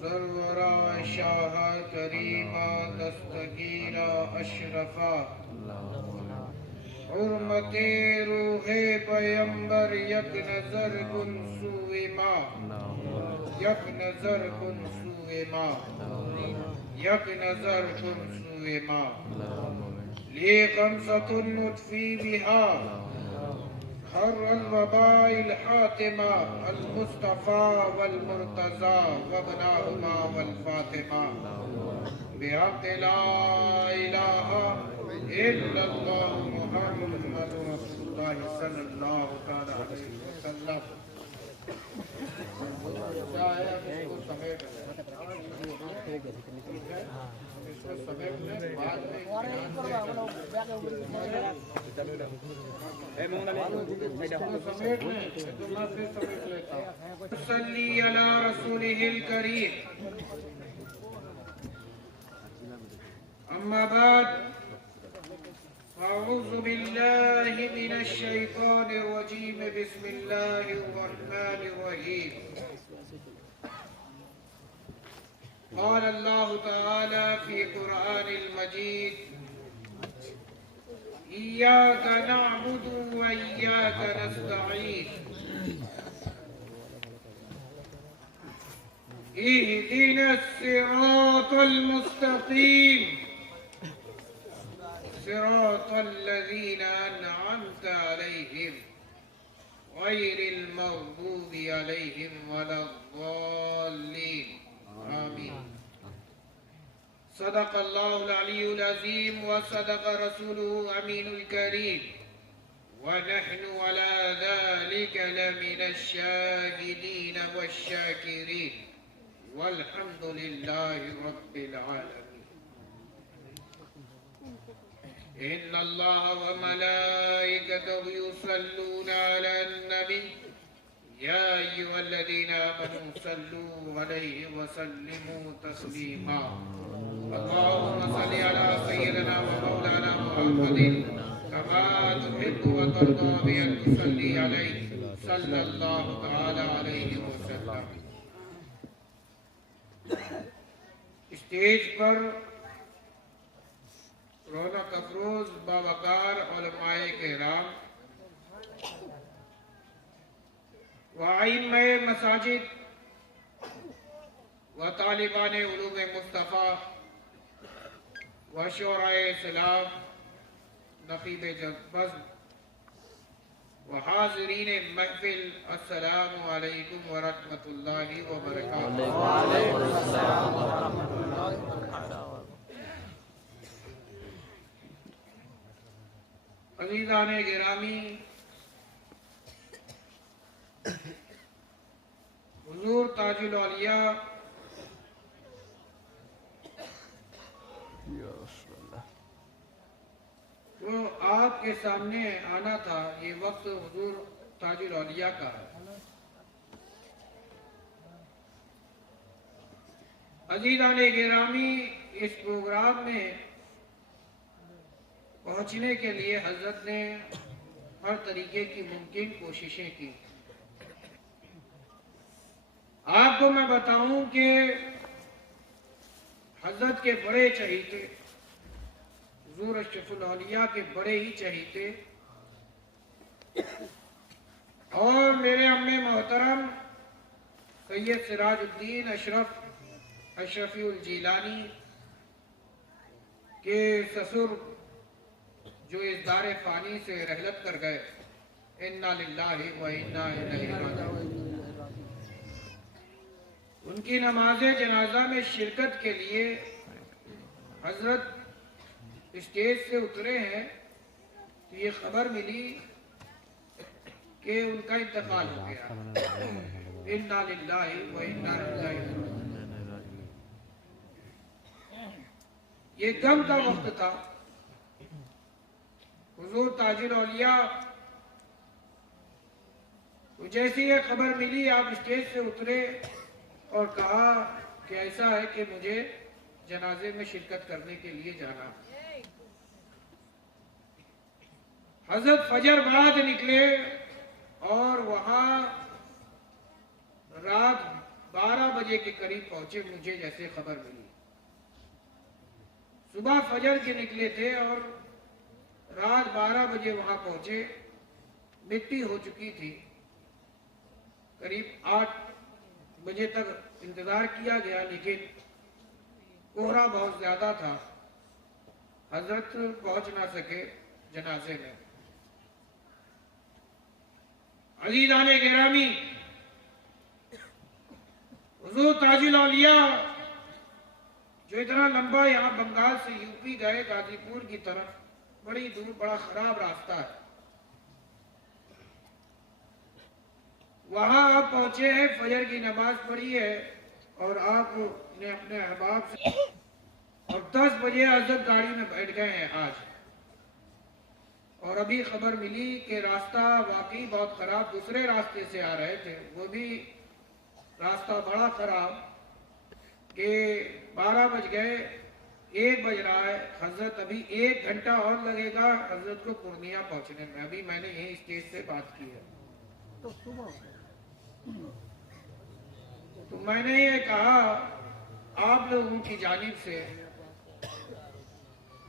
ज़रवरा शाह करीमा दस्तगीरा अशरफा हुर्मते रूहे पैगंबर यक नजर कुन सुविमा यक नजर कुन सुविमा यक नजर कुन सुविमा ली खमसतुन नुत्फी बिहा हर वबाइल हातिमा अल मुस्तफ़ा वल मुर्तज़ा वबनाहुमा वल फातिमा बिहक़ ला इलाहा इल्लल्लाह मुहम्मदुर रसूलुल्लाह सल्लल्लाहु तआला अलैहि वसल्लम। क्या है अब इसको समेट इसको समेट में बाद में सल्ली अला रसूलिहिल करीम। अम्मा बाद अऊज़ु बिल्लाहि मिनश शैतानिर रजीम बिस्मिल्लाहिर रहमानिर रहीम। क़ाल अल्लाहु तआला फ़ी क़ुरआनिल मजीद इय्याका नअबुदु व इय्याका नस्तईन इहदिनस सिरातल मुस्तक़ीम सिरातल लज़ीना अनअमता अलैहिम गैरिल मग़दूबि अलैहिम वलद्दाल्लीन। आमीन। सदक़ल्लाहुल अलीयुल अज़ीम व सदक़ रसूलुहु अमीनुल करीम व नहनु अला ज़ालिका लमिनश शाहिदीन वश्शाकिरीन वल्हम्दुलिल्लाहि रब्बिल आलमीन। इन्नल्लाह व मलाइकतहु युसल्लूना अलन नबी या अय्युहल्लज़ीना आमनू सल्लू अलैहि व सल्लिमू तस्लीमा। अल्लाहुम्मा सल्लि अला सय्यिदिना व मौलाना मुहम्मदिन कमा तुहिब्बु व तर्दा बि अन तुसल्ली अलैहि सल्लल्लाहु तआला अलैहि वसल्लम। स्टेज पर रौनक अफरोज बावकार उलमाए किराम व आइम्मे मसाजिद व तालिबान उलूम मुस्तफ़ा व शोराए इस्लाम नक़ीब जज़्बज़ व हाज़रीन महफ़िल अस्सलामु अलैकुम व रहमतुल्लाहि व बरकातुहू। अज़ीज़ान गिरामी, हुज़ूर ताजुल औलिया तो आपके सामने आना था, ये वक्त हुज़ूर ताजुल औलिया का है। अज़ीज़ान गिरामी, इस प्रोग्राम में पहुंचने के लिए हज़रत ने हर तरीके की मुमकिन कोशिशें की। आपको मैं बताऊं कि हज़रत के बड़े चहीते, हुज़ूर अशरफुल औलिया के बड़े ही चहीते और मेरे अम्मे मोहतरम सैयद सिराजुद्दीन अशरफी जिलानी के ससुर जो इस दारे फ़ानी से रहलत कर गए, इन्ना लिल्लाहि व इन्ना इलैहि राजिऊन, उनकी नमाज़े जनाजा में शिरकत के लिए हज़रत स्टेज से उतरे हैं तो ये खबर मिली कि उनका इंतकाल हो गया। इन्ना लिल्लाहि व इन्ना इलैहि राजिऊन। ये गम का वक्त था हुजूर ताजुल औलिया तो जैसी ये खबर मिली आप स्टेज से उतरे और कहा कि ऐसा है कि मुझे जनाजे में शिरकत करने के लिए जाना। हजरत फजर बाद निकले और वहां रात 12 बजे के करीब पहुंचे। मुझे जैसे खबर मिली, सुबह फजर के निकले थे और रात 12 बजे वहां पहुंचे। मिट्टी हो चुकी थी। करीब 8 बजे तक इंतजार किया गया, लेकिन कोहरा बहुत ज्यादा था, हजरत पहुंच ना सके जनाजे में। अज़ीज़ाने गिरामी, हुज़ूर ताजुल औलिया जो इतना लंबा यहाँ बंगाल से यूपी गए गाजीपुर की तरफ, बड़ी दूर, बड़ा खराब रास्ता है। वहां आप पहुंचे हैं, फजर की नमाज पढ़ी है और आपने अपने अहबाब से और 10 बजे हजरत गाड़ी में बैठ गए हैं आज। और अभी खबर मिली कि रास्ता वाकई बहुत खराब, दूसरे रास्ते से आ रहे थे, वो भी रास्ता बड़ा खराब कि 12 बज गए, 1 बज रहा है। हजरत अभी 1 घंटा और लगेगा हजरत को पूर्णिया पहुंचने में। अभी मैंने यही स्टेज से बात की है। तो मैंने ये कहा आप लोगों की जानिब से,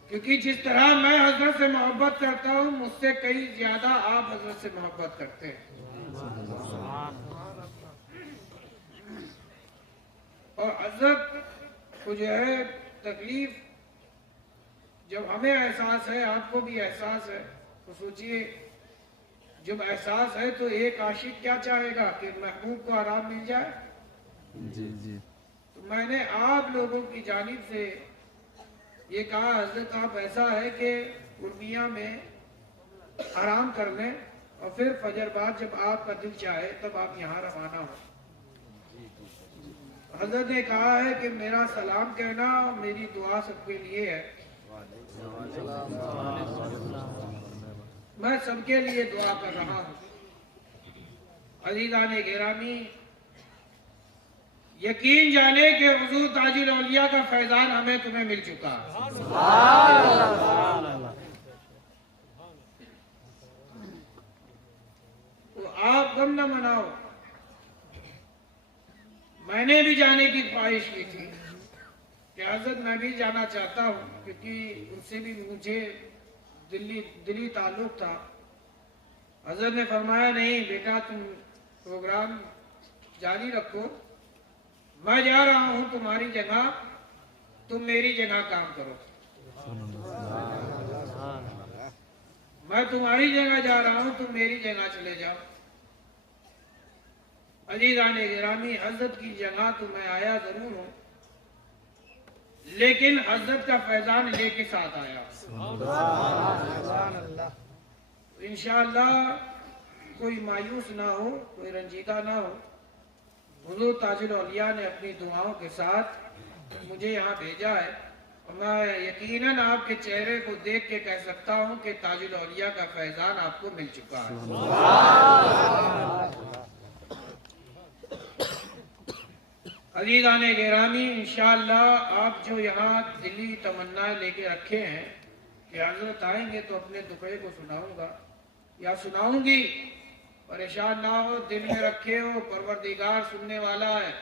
क्योंकि जिस तरह मैं हजरत से मोहब्बत करता हूँ, मुझसे कई ज्यादा आप हजरत से मोहब्बत करते हैं। और हजरत को जो है तकलीफ जब हमें एहसास है, आपको भी एहसास है, तो सोचिए जब एहसास है तो एक आशिक क्या चाहेगा कि महबूब को आराम मिल जाए। जी जी। तो मैंने आप लोगों की जानिब से ये कहा हजरत आप ऐसा है कि पूर्णिया में आराम कर लें और फिर फजर बाद जब आपका दिल चाहे तब आप यहाँ रवाना हो। हजरत ने कहा है कि मेरा सलाम कहना, मेरी दुआ सबके लिए है। मैं सबके लिए दुआ कर रहा हूँ। अज़ीज़ाने गिरामी, यकीन जाने कि हुज़ूर ताजुल औलिया का फैजान हमें तुम्हें मिल चुका है। तो आप गम न मनाओ। मैंने भी जाने की ख्वाहिश की थी कि हजरत मैं भी जाना चाहता हूँ, क्योंकि उनसे भी मुझे दिली ताल्लुक था। हजरत ने फरमाया नहीं बेटा, तुम प्रोग्राम जारी रखो, मैं जा रहा हूँ तुम्हारी जगह, तुम मेरी जगह काम करो। मैं तुम्हारी जगह जा रहा हूँ, तुम मेरी जगह चले जाओ। अज़ीज़ाने गिरामी, हजरत की जगह तो मैं आया जरूर हूँ, लेकिन हजरत का फैजान लेके साथ आया। इंशाअल्लाह कोई मायूस ना हो, कोई रंजीदा ना हो। हुज़ूर ताजुल औलिया ने अपनी दुआओं के साथ मुझे यहाँ भेजा है और मैं यकीनन आपके चेहरे को देख के कह सकता हूँ कि ताजुल औलिया का फैजान आपको मिल चुका है। अज़ीज़ाने गिरामी, इंशाअल्लाह आप जो यहाँ दिली तमन्ना लेके रखे हैं कि हजरत आएंगे तो अपने दुखे को सुनाऊंगा या सुनाऊंगी, परेशान ना हो, दिल में रखे हो, परवरदिगार सुनने वाला है।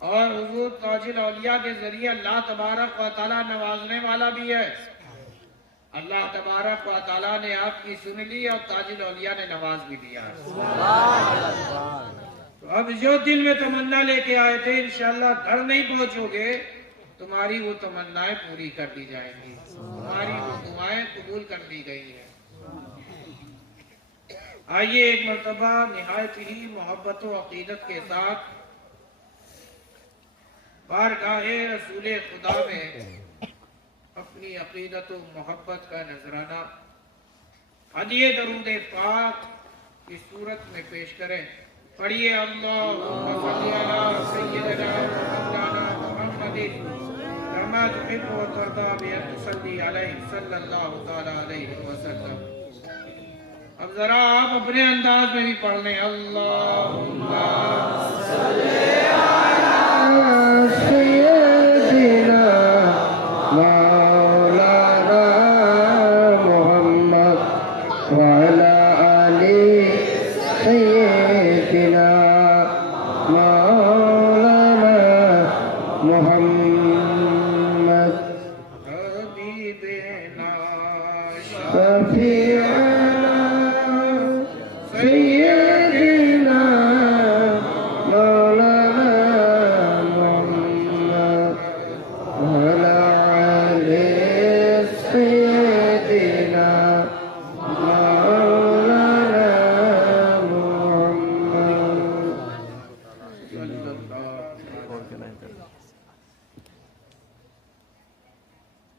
और हुज़ूर ताजुल औलिया के जरिए अल्लाह तबारक व तआला नवाजने वाला भी है। अल्लाह तबारक व तआला ने आपकी सुन ली और ताजुल औलिया ने नवाज भी दिया। तो अब जो दिल में तमन्ना लेके आए थे, इंशाअल्लाह घर नहीं पहुंचोगे, तुम्हारी वो तमन्नाएं पूरी कर दी जाएंगी, तुम्हारी वो दुआएं कबूल कर दी गई है। आइए एक मरतबा निहायत ही मोहब्बत व अकीदत के साथ बारगाहे रसूले खुदा में अपनी अकीदत व मोहब्बत का नजराना हदिये दरूद पाक की सूरत में पेश करें। पढ़िए अल्लाहुम्मा सल्ली अला सय्यिदिना व मौलाना मुहम्मदिन कमा तुहिब्बु व तर्दा बिअन तुसल्ली अलैहि सल्लल्लाहु तआला अलैहि वसल्लम। अब जरा आप अपने अंदाज में भी पढ़ लें, अल्लाहुम्मा सल्ली अला सय्यिदिना मौलाना मुहम्मद व अला आलि सय्यिदिना मौलाना मुहम्मद हबीबना शफीअना सय्यिदिना मौलाना मुहम्मद व अला आलि सय्यिदिना मौलाना मुहम्मद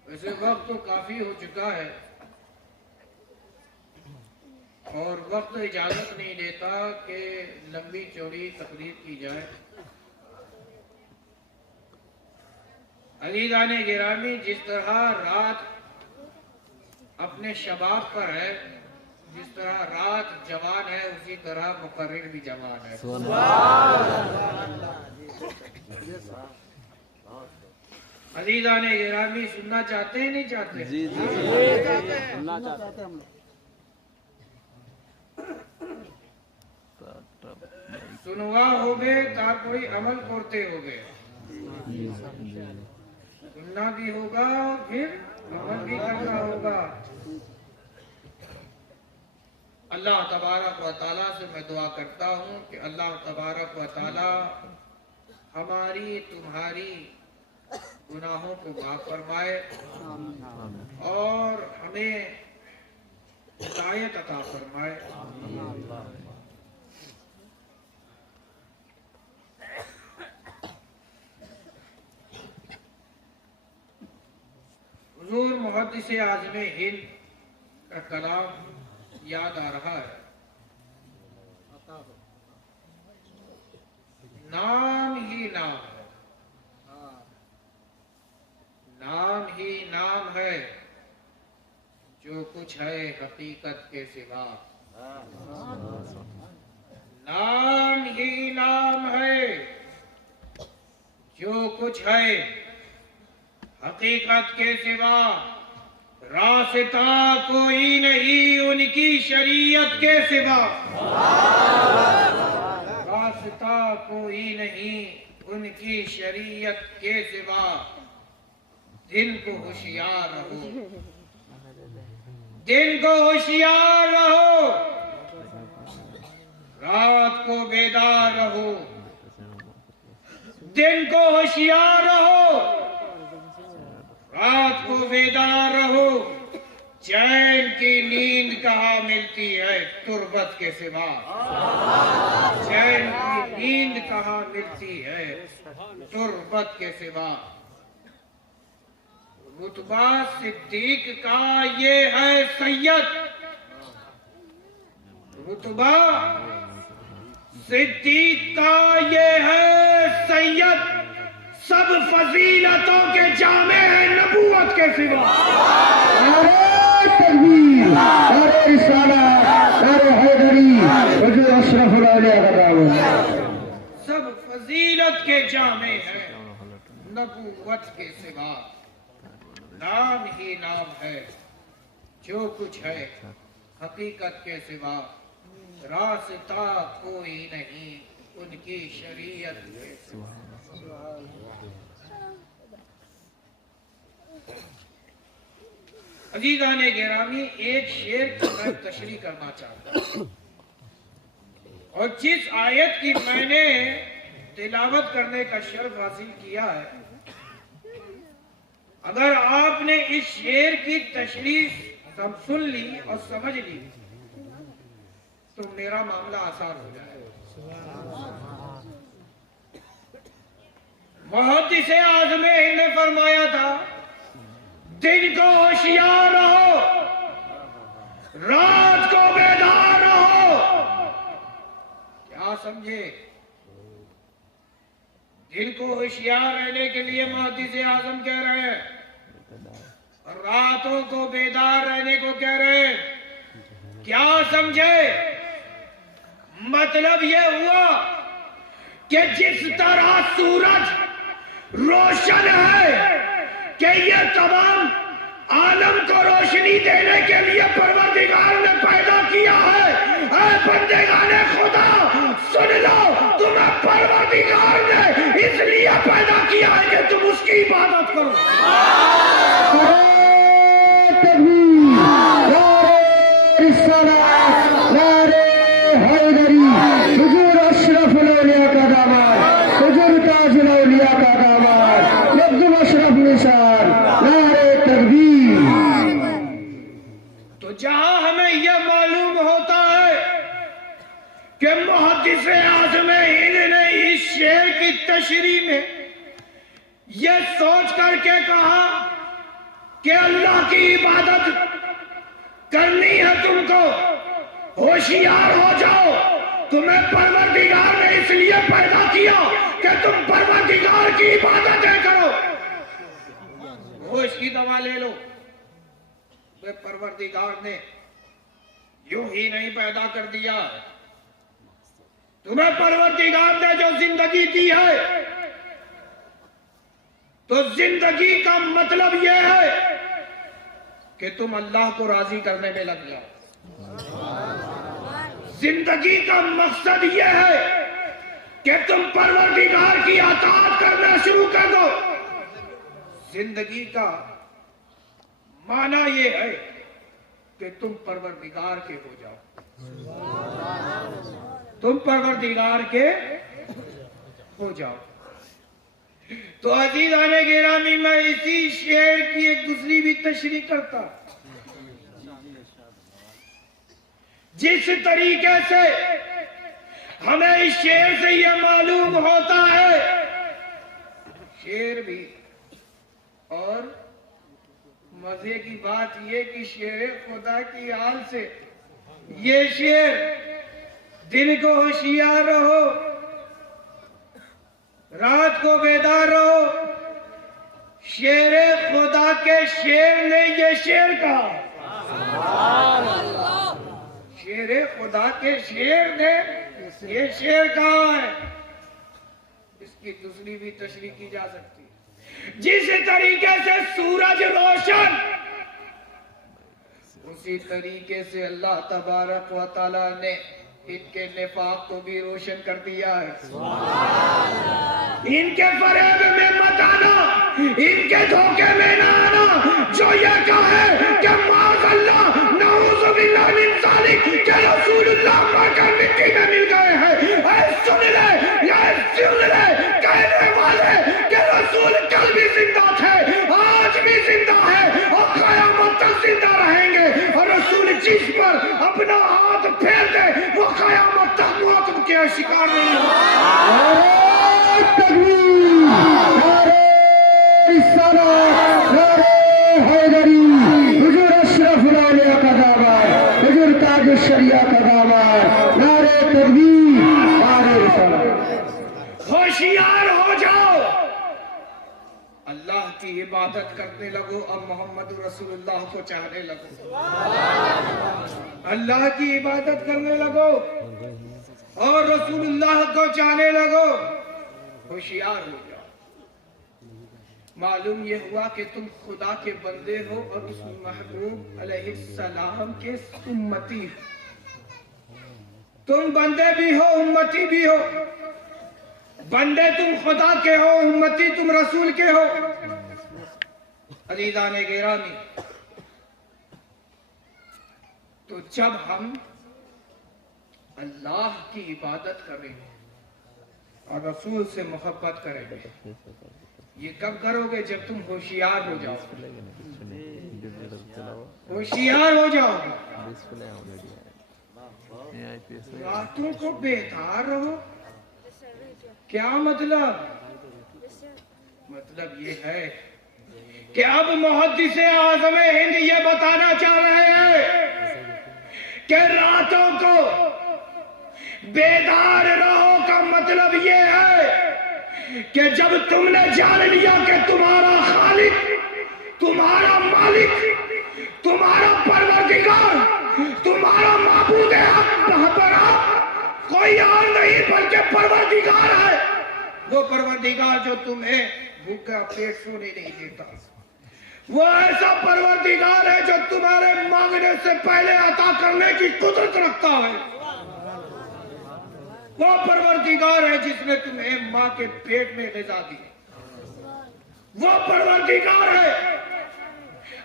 वैसे वक्त तो काफी हो चुका है और वक्त इजाजत नहीं देता कि लंबी चौड़ी तकरीर की जाए। अजीज़ान गिरामी, जिस तरह रात अपने शबाब पर है, जिस तरह रात जवान है, उसी तरह मुकर्रिर भी जवान है। अजीज़ान गिरामी, सुनना चाहते हैं नहीं चाहते? जी जी सुनना चाहते हम लोग। सुनवा हो गए तार कोई अमल करते हो गए, सुनना भी होगा फिर अमल भी करना होगा। अल्लाह तबारक व तआला से मैं दुआ करता हूँ कि अल्लाह तबारक व तआला हमारी तुम्हारी गुनाहों को माफ फरमाए और हमें हिदायत अता फरमाए। हुजूर मुहद्दिस आज़म हिंद का कलाम याद आ रहा है। नाम ही नाम है, नाम ही नाम है, जो कुछ है हकीकत के सिवा। नाम ही नाम है, जो कुछ है हकीकत के सिवा। रास्ता कोई नहीं उनकी शरीयत के सिवा। रास्ता कोई नहीं उनकी शरीयत के सिवा। दिन को होशियार रहो, दिन को होशियार रहो, रात को बेदार रहो। दिन को होशियार रहो, रात को बेदार रहो। चैन की नींद कहाँ मिलती है तुर्बत के सिवा। चैन की नींद कहाँ मिलती है तुर्बत के सिवा। रुतबा सिद्दीक का ये है सैयद, रुतबा सिद्दीक का ये है सैयद। सब फजीलतों के जामे हैं नबूवत के सिवा। अरे तकबीर, अरे रिसालत, अरे हैदरी, हुजूर अशरफुल औलिया का नाम है। सब फजीलत के जामे हैं नबूवत के सिवा। नाम ही नाम है, जो कुछ है हकीकत के सिवा। रास्ता कोई नहीं उनकी शरीयत के सिवा। अजीज़ान गिरामी, एक शेर की मैं तशरीह करना चाहता हूँ और जिस आयत की मैंने तिलावत करने का शर्फ हासिल किया है, अगर आपने इस शेर की तशरीह सब सुन ली और समझ ली तो मेरा मामला आसान हो जाएगा। मुहद्दिस आज़म हिंद ने फरमाया था, दिन को होशियार रहो, रात को बेदार रहो। क्या समझे? जिनको होशियार रहने के लिए मुहद्दिस आज़म कह रहे हैं और रातों को बेदार रहने को कह रहे हैं। क्या समझे? मतलब ये हुआ कि जिस तरह सूरज रोशन है कि ये तमाम आलम को रोशनी देने के लिए परवरदिगार ने पैदा किया है। ऐ बंदेगाने खुदा सुन लो, तुम्हें परवरदिगार ने इसलिए पैदा किया है कि तुम उसकी इबादत करो। हुजूर अशरफ औलिया का दामाद, हुजूर ताजुल औलिया का दामाद, अब्दुल अशरफ निसार, नारे तकबीर। तो जहां हमें यह मालूम होता है कि मुहद्दिस आज़म हिंद ने इस शेर की तशरीह में यह सोच करके कहा कि अल्लाह की इबादत करनी है, तुमको होशियार हो जाओ, तुम्हें परवरदिगार ने इसलिए पैदा किया कि तुम परवरदिगार की इबादतें करो। होश की दवा ले लो। वे परवरदिगार ने यूं ही नहीं पैदा कर दिया। तुम्हें परवरदिगार ने जो जिंदगी दी है, तो जिंदगी का मतलब यह है कि तुम अल्लाह को राजी करने में लग जाओ। जिंदगी का मकसद यह है कि तुम परवरदिगार की अताअत करना शुरू कर दो। जिंदगी का माना यह है कि तुम परवरदिगार के हो जाओ, तुम परवरदिगार के हो जाओ। तो अज़ीज़ाने गिरामी, मैं इसी शेर की एक दूसरी भी तशरीह करता। जिस tariqe से हमें इस शेर से यह मालूम होता है, शेर भी, और मजे की बात यह कि शेर खुदा की आल से ये शेर, दिन को होशियार रहो, रात को बेदार रहो, शेर खुदा के शेर ने ये शेर कहा। शेर खुदा के शेर ने ये शेर कहा है। इसकी दूसरी भी तशरीह की जा सकती है। जिस तरीके से सूरज रोशन, उसी तरीके से अल्लाह तबारक व तआला ने इनके निफाक को भी रोशन कर दिया है। इनके फरेब में मत आना, इनके धोखे में ना आना। जो ये कहे कि माज़अल्लाह नऊज़ु बिल्लाह मिन ज़ालिक के रसूलुल्लाह मरकर मिट्टी में मिल गए हैं, सुन ले, सुन ले कहने वाले कि रसूल कल भी जिंदा थे, आज भी जिंदा है और क़यामत तक जिंदा रहेंगे। और रसूल जिस पर अपना हाथ फेर दे वो क़यामत तक मौत के शिकार नहीं होगा। हुजूर अशरफ औलिया का दामाद, हुजूर ताजुल शरिया का दामाद, नारे तकबीर, नारे रिसालत। होशियार हो जाओ, अल्लाह की इबादत करने लगो और मोहम्मद रसूलुल्लाह को चाहने लगो। अल्लाह की इबादत करने लगो और रसूलुल्लाह को चाहने लगो। होशियार हो जाओ। मालूम ये हुआ कि तुम खुदा के बंदे हो और उस महबूब अलैहिस्सलाम के उम्मती हो। तुम बंदे भी हो, उम्मती भी हो। बंदे तुम खुदा के हो, उम्मती तुम रसूल के हो। अज़ीज़ाने गिरामी, तो जब हम अल्लाह की इबादत करेंगे और रसूल से मोहब्बत करेंगे, ये कब करोगे? जब तुम होशियार हो जाओ। होशियार हो जाओगे। रातों को बेदार रहो। क्या मतलब? मतलब ये है कि अब मुहद्दिस आज़म हिंद ये बताना चाह रहे हैं कि रातों को बेदार रहो का मतलब ये है कि जब तुमने जान लिया कि तुम्हारा खालिक, तुम्हारा मालिक, तुम्हारा परवरदिगार, तुम्हारा माबूद कोई और नहीं बल्कि परवरदिगार है। वो परवरदिगार जो तुम्हें भूखा पेट सोने नहीं देता, वो ऐसा परवरदिगार है जो तुम्हारे मांगने से पहले अता करने की कुदरत रखता है। वो परवरदिगार है जिसने तुम्हें माँ के पेट में ग़िज़ा दी। वो परवरदिगार है।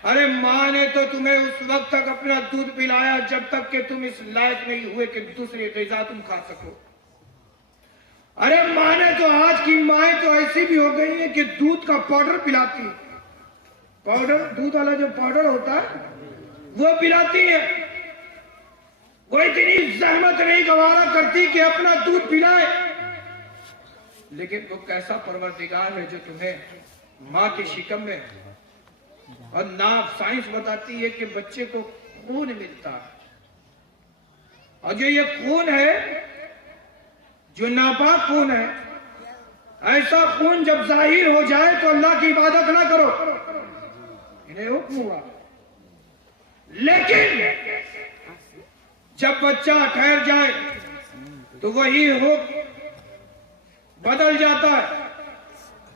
अरे माँ ने तो तुम्हें उस वक्त तक अपना दूध पिलाया जब तक कि तुम इस लायक नहीं हुए कि दूसरी ग़िज़ा तुम खा सको। अरे माँ ने तो, आज की माएँ तो ऐसी भी हो गई है कि दूध का पाउडर पिलाती है। पाउडर, दूध वाला जो पाउडर होता है वो पिलाती है। वो इतनी जहमत नहीं गवारा करती कि अपना दूध पिलाए। लेकिन वो कैसा परवरदिगार है जो तुम्हें माँ के शिकम में, और ना साइंस बताती है कि बच्चे को खून मिलता है, और जो ये खून है, जो नापाक खून है, ऐसा खून जब जाहिर हो जाए तो अल्लाह की इबादत ना करो, इन्हें हुक्म हुआ। लेकिन जब बच्चा ठहर जाए तो वही हुक्म बदल जाता है।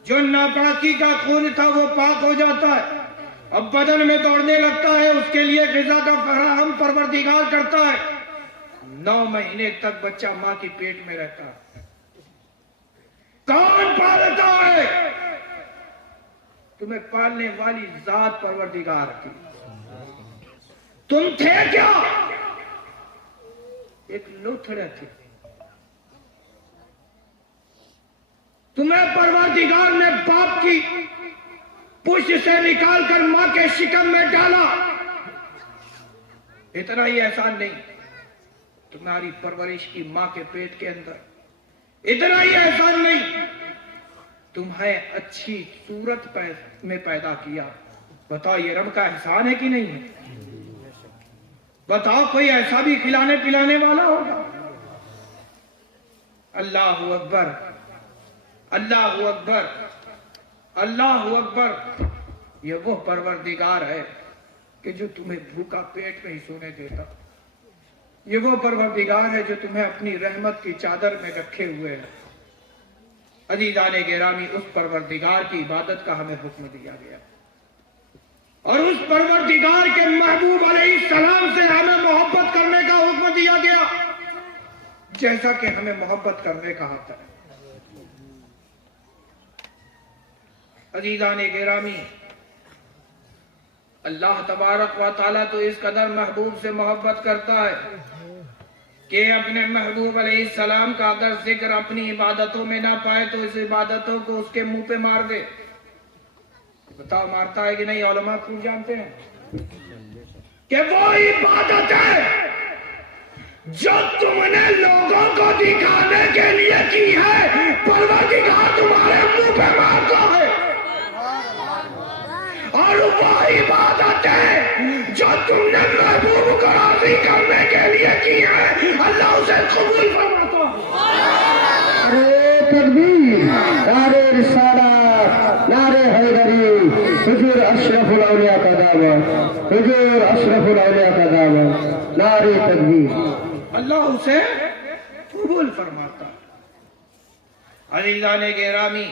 जो नापाकी का खून था वो पाक हो जाता है, अब बदन में दौड़ने लगता है, उसके लिए ग़िज़ा का फराहम परवरदिगार करता है। 9 महीने तक बच्चा माँ की पेट में रहता है। कौन पालता है? तुम्हें पालने वाली जात परवरदिगार की। तुम थे क्या? एक लोथड़े थे। तुम्हें परवरदिगार ने बाप की पुष्ट से निकालकर माँ के शिकम में डाला। इतना ही एहसान नहीं, तुम्हारी परवरिश की माँ के पेट के अंदर इतना ही एहसान नहीं, तुम्हें अच्छी सूरत में पैदा किया। बताओ ये रब का एहसान है कि नहीं है? बताओ कोई ऐसा भी खिलाने पिलाने वाला होगा? अल्लाह अकबर, अल्लाह अकबर, अल्लाह अकबर। ये वो परवरदिगार है कि जो तुम्हें भूखा पेट में ही सोने देता। ये वो परवरदिगार है जो तुम्हें अपनी रहमत की चादर में रखे हुए है। अजीज़ाने गिरामी, उस परवरदिगार की इबादत का हमें हुक्म दिया गया, और उस परवरदिगार के महबूब अलैहिस्सलाम से हमें मोहब्बत करने का हुक्म दिया गया जैसा कि हमें मोहब्बत करने का हक है। अजीज़ाने गिरामी, अल्लाह तबारक व तआला तो इस कदर महबूब से मोहब्बत करता है कि अपने महबूब अलैहिस्सलाम का अगर जिक्र अपनी इबादतों में ना पाए तो इस इबादतों को उसके मुंह पे मार दे। बताओ मारता है कि नहीं? उलमा खूब जानते हैं कि वो इबादत है जो तुमने लोगों को दिखाने के लिए की है, परवरदिगार तुम्हारे मुंह पे मारता है। और वो इबादत है जो तुमने महबूब को राज़ी करने के लिए की है, अल्लाह उसे कबूल फरमाता है। नारे तकबीर, नारे रिसालत, नारे हैदरी, हुजूर अशरफुल औलिया का दावा, हुजूर अशरफुल औलिया का दावा, नारे तकबीर। अल्लाह उसे कबूल फरमाता। अज़ीज़ाने गिरामी,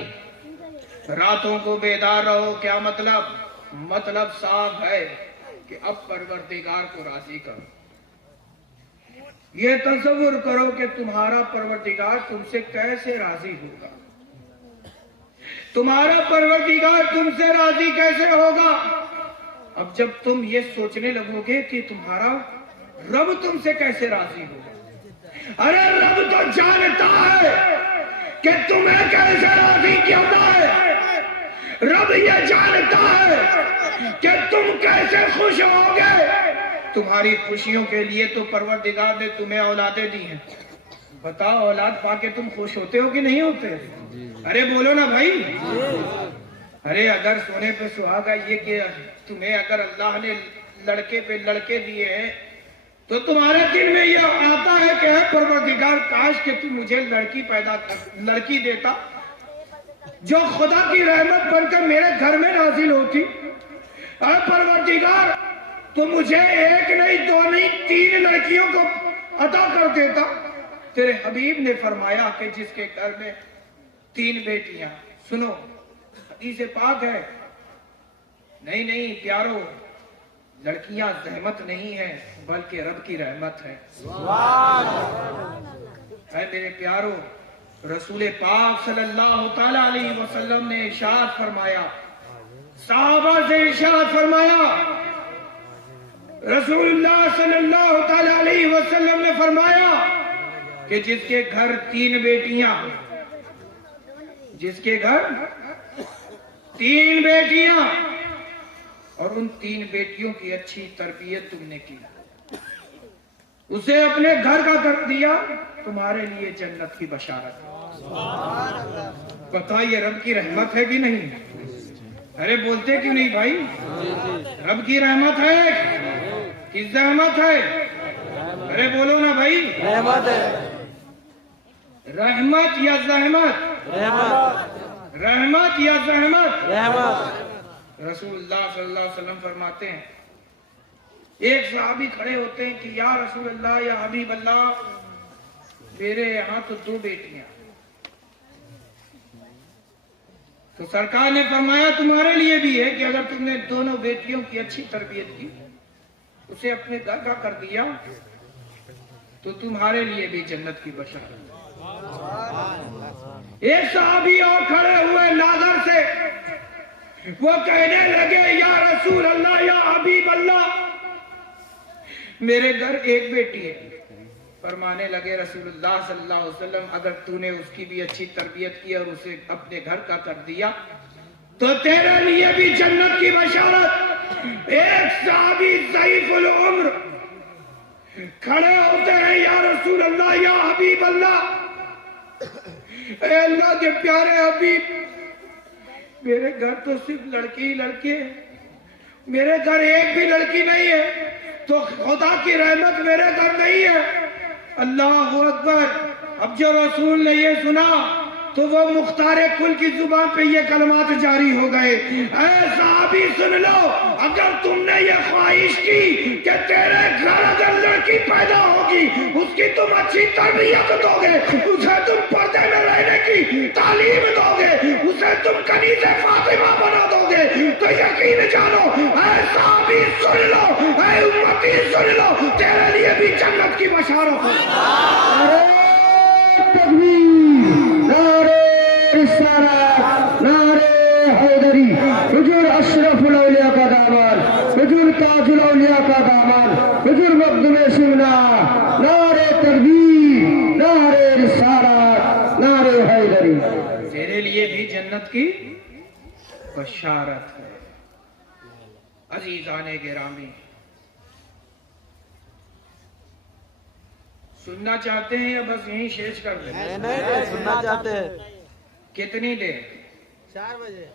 रातों को बेदार रहो। क्या मतलब? मतलब साफ है कि अब परवरदिगार को राजी करो। ये तसव्वुर करो कि तुम्हारा परवरदिगार तुमसे कैसे राजी होगा। तुम्हारा परवरदिगार तुमसे राजी कैसे होगा? अब जब तुम ये सोचने लगोगे कि तुम्हारा रब तुमसे कैसे राजी होगा, अरे रब तो जानता है कि तुम्हें कैसे राजी किया है। रब ये जानता है कि तुम कैसे खुश होगे। तुम्हारी खुशियों के लिए तो परवरदिगार ने तुम्हें औलादें दी हैं। बताओ औलाद पाके तुम खुश होते हो कि नहीं होते? अरे बोलो ना भाई। अरे अगर सोने पे सुहागा ये कि तुम्हें अगर अल्लाह ने लड़के पे लड़के दिए हैं तो तुम्हारे दिल में ये आता है कि है परवरदिगार काश कि तू मुझे लड़की देता। जो खुदा की रहमत बनकर मेरे घर में नाजिल होती। और परवरदिगार तो मुझे एक नहीं, दो नहीं, 3 लड़कियों को अता कर देता। तेरे हबीब ने फरमाया कि जिसके घर में 3 बेटियां, सुनो हदीस पाक है, नहीं नहीं प्यारो, लड़कियां जहमत नहीं है बल्कि रब की रहमत है। मेरे प्यारो, रसूल पाक सल्लल्लाहु ताला अलैहि वसल्लम ने इरशाद फरमाया, साहबा से इरशाद फरमाया, रसूलुल्लाह सल्लल्लाहु ताला अलैहि वसल्लम ने फरमाया कि जिसके घर 3 बेटियां, जिसके घर 3 बेटियां और उन 3 बेटियों की अच्छी तरबियत तुमने की, उसे अपने घर का कर दिया, तुम्हारे लिए जन्नत की बशारत है। बताइए रब की रहमत है कि नहीं? अरे बोलते क्यों नहीं भाई? रब की रहमत है कि जहमत है? अरे बोलो ना भाई। रहमत है। रहमत या जहमत? रहमत। रहमत या जहमत? रहमत। रसूलुल्लाह सल्लल्लाहु अलैहि वसल्लम फरमाते हैं, एक सहाबी खड़े होते हैं कि या रसूलुल्लाह या हबीब अल्लाह, मेरे यहाँ तो 2 बेटियां। तो सरकार ने फरमाया तुम्हारे लिए भी है कि अगर तुमने दोनों बेटियों की अच्छी तरबियत की, उसे अपने घर का कर दिया, तो तुम्हारे लिए भी जन्नत की बशारत। एक सहाबी और खड़े हुए नादर से, वो कहने लगे या रसूल अल्लाह या हबीब अल्लाह, मेरे घर 1 बेटी है। फरमाने लगे रसूलुल्लाह सल्लल्लाहु अलैहि वसल्लम, अगर तूने उसकी भी अच्छी तरबियत की और उसे अपने घर का कर दिया, तो तेरे लिए भी जन्नत की बशारत। एक सहाबी ज़ईफुल उम्र खड़े होते हैं, या रसूल अल्लाह या हबीब अल्लाह, ए अल्लाह के प्यारे हबीब, मेरे घर तो सिर्फ लड़के ही लड़के हैं, मेरे घर एक भी लड़की नहीं है, तो खुदा की रहमत मेरे घर नहीं है। अल्लाह अकबर। अब जो रसूल ने ये सुना तो वो मुख्तारे कुल की जुबान पे ये कलमात जारी हो गए, ऐसा भी सुन लो, अगर तुमने ये ख्वाहिश की कि तेरे घर अगर लड़की पैदा होगी, उसकी तुम अच्छी तरबियत दोगे, उसे तुम पर्दे में रहने की तालीम दोगे, उसे तुम कनीज़े फातिमा बना दोगे, तो यकीन जानो, ऐसा भी सुन लो, ऐ उम्मती सुन लो, तेरे लिए भी जन्नत की बशारत है। नारे तकबीर, नारे रिसालत, नारे हैदरी, हुजूर अशरफुल औलिया का दामन, हुजूर ताजुल औलिया का दामन, हुजूर मखदूम शिमला, नारे तकबीर, नारे रिसालत, नारे हैदरी। तेरे लिए भी जन्नत की बशारत है। अजीजाने गिरामी, सुनना चाहते हैं या बस यहीं शेष कर दें? नहीं, सुनना चाहते हैं। कितनी देर? 4 बजे।